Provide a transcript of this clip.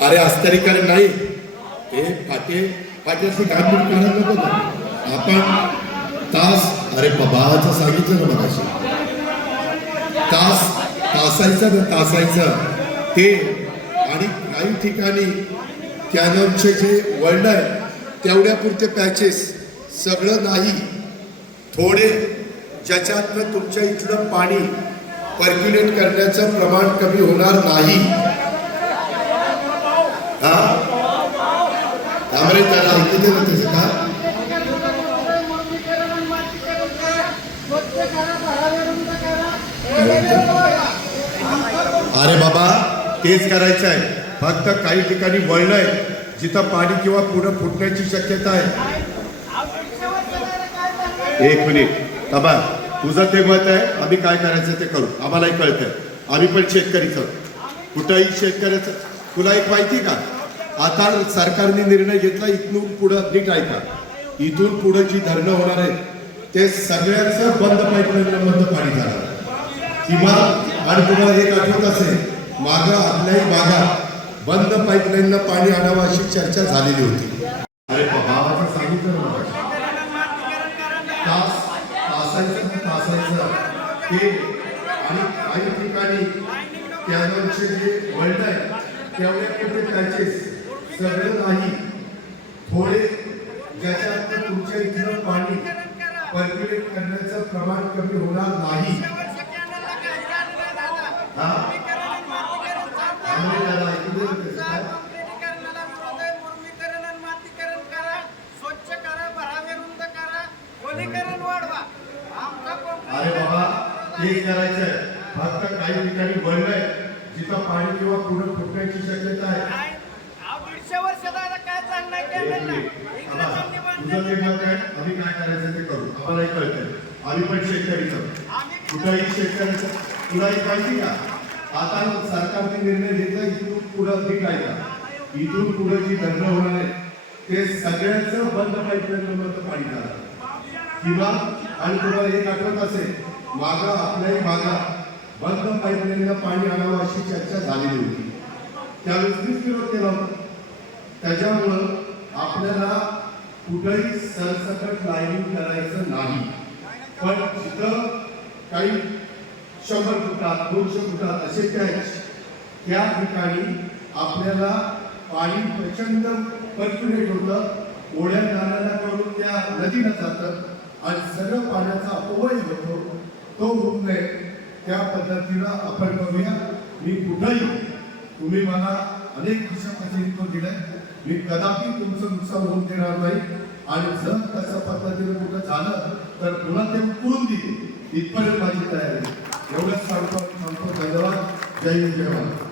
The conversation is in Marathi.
अरे अस्तरीकरण नाही ते पाट्याची गांभीर करायला नको ना आपण तास. अरे बाबाचं सांगितलं ना मगाशी तासायचं ते. आणि काही ठिकाणी कॅनलचे जे वळण आहे तेवढ्या पुरते पॅचेस सगळं नाही, थोडे ज्याच्यातनं तुमच्या इथलं पाणी पर्क्युलेट करण्याचं प्रमाण कमी होणार नाही. हा त्यामुळे त्याला ऐकू दे ना त्याचं का. अरे बाबा तेच करायचं आहे, फक्त काही ठिकाणी वळण आहे जिथं पाणी किंवा पुढं फुटण्याची शक्यता आहे. एक मिनिट बाबा, तुझं ते मत आहे, आम्ही काय करायचं ते करू, आम्हालाही कळतंय. आम्ही पण शेतकरीच कुठंही शेतकऱ्याचं. तुला एक माहिती का, आता सरकारने निर्णय घेतला इथून पुढं नीट ऐका, इथून पुढं जी धरणं होणार आहे ते सगळ्यांचं बंद पाईपलाईनमधलं पाणी जाणार किंवा. आणि तुम्हाला एक आठवत असेल मागं आपल्याही भागात बंद पाईपलाईनला पाणी आणावं अशी चर्चा झालेली होती. अरे बाबाचं सांगितलं ना तासायचं ते. आणि काही ठिकाणी कॅनलचे जे वळण आहे तेवढ्या कुठे पॅचेस सगळं नाही, थोडे ज्याच्यात तुमच्या इथलं पाणी पर्क्युलेट करण्याचं प्रमाण कमी होणार नाही. अरे बाबा तेच करायचंय, फक्त काही ठिकाणी वळण आहे जिथं पाणी किंवा पुढे फुटण्याची शक्यता आहे. आम्ही काय करायचं ते करू, आम्हालाही कळतंय. आम्ही पण शेतकरीच कुठंही शेतकऱ्याचं. तुला एक माहिती का, आता सरकारने निर्णय घेतला इथून पुढं नीट ऐका, इथून पुढे जी धरणं होणार आहे ते सगळ्यांचं बंद पाईपलाईनमधलं पाणी जाणार किंवा. आणि तुम्हाला एक आठवत असेल मागं आपल्याही भागात बंद पाईपलाईनला पाणी आणावं अशी चर्चा झालेली होती, त्यावेळेस विरोध केला होता. त्याच्यामुळं आपल्याला कुठंही सरसकट लाईनिंग करायचं नाही, पण जिथं काही 100 फुटात 200 फुटात असे पॅच त्या ठिकाणी आपल्याला पाणी प्रचंड पर्क्युलेट होतं, ओढ्या नाल्याला करून त्या नदीला जातं आणि सगळं पाण्याचा अपव्यय होतो. तो होत नाही त्या पद्धतीनं आपण करूया. मी कुठंही, तुम्ही मला अनेक दिशापद्धती तो दिलाय, मी कदापि तुमचं नुकसान होऊन देणार नाही. आणि जर तशा पद्धतीने कुठं झालं तर पुन्हा ते उकळून देईल इथपर्यंत माझी तयारी. एवढंच सांगतो. धन्यवाद. जय हिंद, जय महाराष्ट्र.